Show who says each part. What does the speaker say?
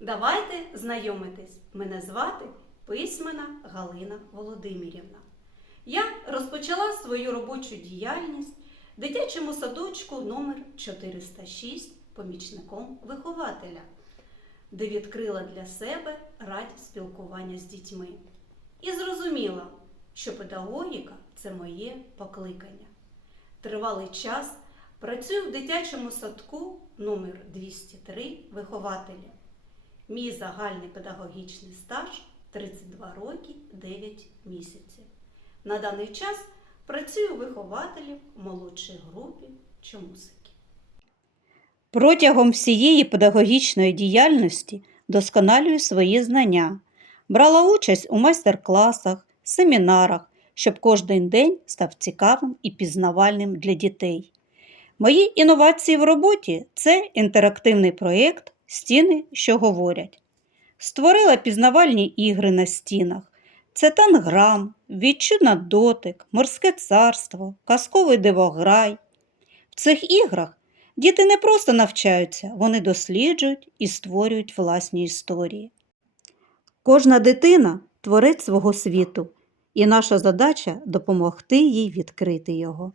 Speaker 1: Давайте знайомитись. Мене звати Письмена Галина Володимирівна. Я розпочала свою робочу діяльність в дитячому садочку номер 406 помічником вихователя, де відкрила для себе радість спілкування з дітьми. І зрозуміла, що педагогіка це моє покликання. Тривалий час працюю в дитячому садку номер 203 вихователя. Мій загальний педагогічний стаж 32 роки 9 місяців. На даний час працюю вихователем в молодшій групі чомусики.
Speaker 2: Протягом всієї педагогічної діяльності досконалюю свої знання, брала участь у майстер-класах, семінарах, щоб кожен день став цікавим і пізнавальним для дітей. Мої інновації в роботі це інтерактивний проєкт Стіни, що говорять. Створила пізнавальні ігри на стінах. Це танграм, відчуд на дотик, морське царство, казковий дивограй. В цих іграх Діти не просто навчаються, вони досліджують і створюють власні історії. Кожна дитина творець свого світу, і наша задача допомогти їй відкрити його.